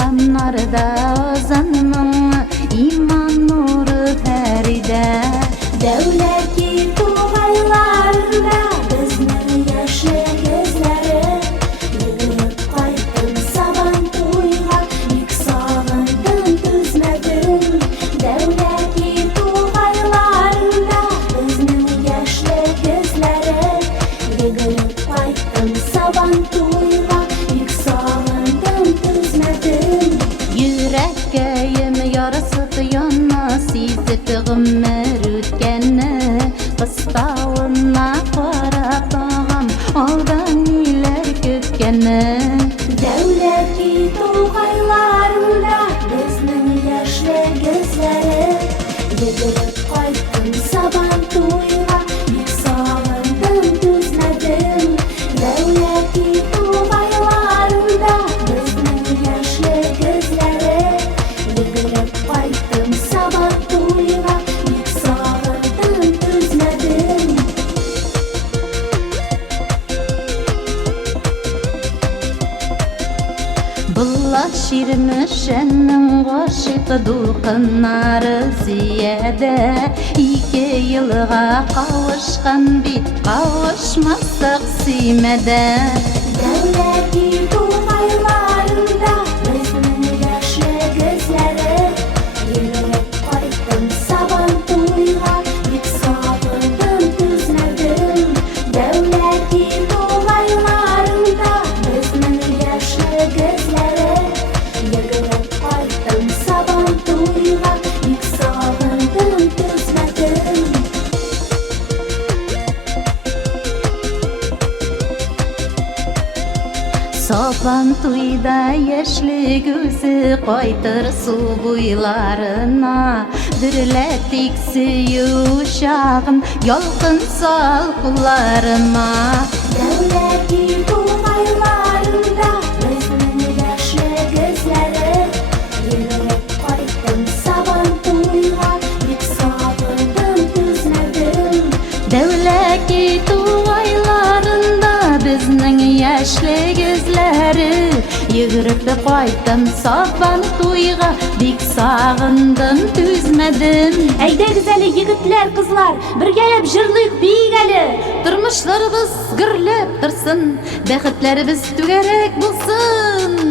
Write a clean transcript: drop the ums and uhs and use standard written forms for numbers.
Turanlarda ozanның иман нуры пәридә. Дәүләти тугайларында безнең яшьле gözләре, йөгереп кайттым сабан туйга, бик сагындым түзмәдем. Дәүләти тугайларында безнең яшьле gözләре, йөгереп кайттым сабан туйга, бик сагындым түзмәдем. Йөрәккәем ярсып яна, сизеп гомер үткәнне. Кыстауына карап тагам, алдан ниләр көткәнне. Дәүләти тугайларында безнең яшьле gözләре, йөгереп кайттым сабан туйга, бик сагындым түзмәдем. Дәүләти тугайларында безнең яшьле gözләре, йөгереп кайттым сабан туйга, бик сагындым түзмәдем. Булат ширмешеннең гашык дулкыннары зиядә. Ике елга кавышкан бит, кавышмаслык сөймәдә. Дәүләти тугайларында безнең яшьле gözләре, йөгереп кайттым сабан туйга, бик сагындым түзмәдем. Дәүләти тугайларында безнең яшьле gözләре, йөгереп кайттым сабан туйга, бик сагындым түзмәдем. Сабан туйда яшьлек үзе кайтыр су буйларына. Дөрләтик сөю чагын, ялкын сал кулларыма. Дәүләти тугайларында безнең яшьле gözләре, йөгереп кайттым сабан туйга, бик сагындым түзмәдем. Дәүләти тугайларында безнең яшьле gözләре, йөгереп кайттым сабан туйга, бик сагындым түзмәдем. Әйдәгез әле егетләр, кызлар, бергәләп җырлыйк бик әле. Тормышларыбыз гөрләп торсын, бәхетләребез түгәрәк булсын.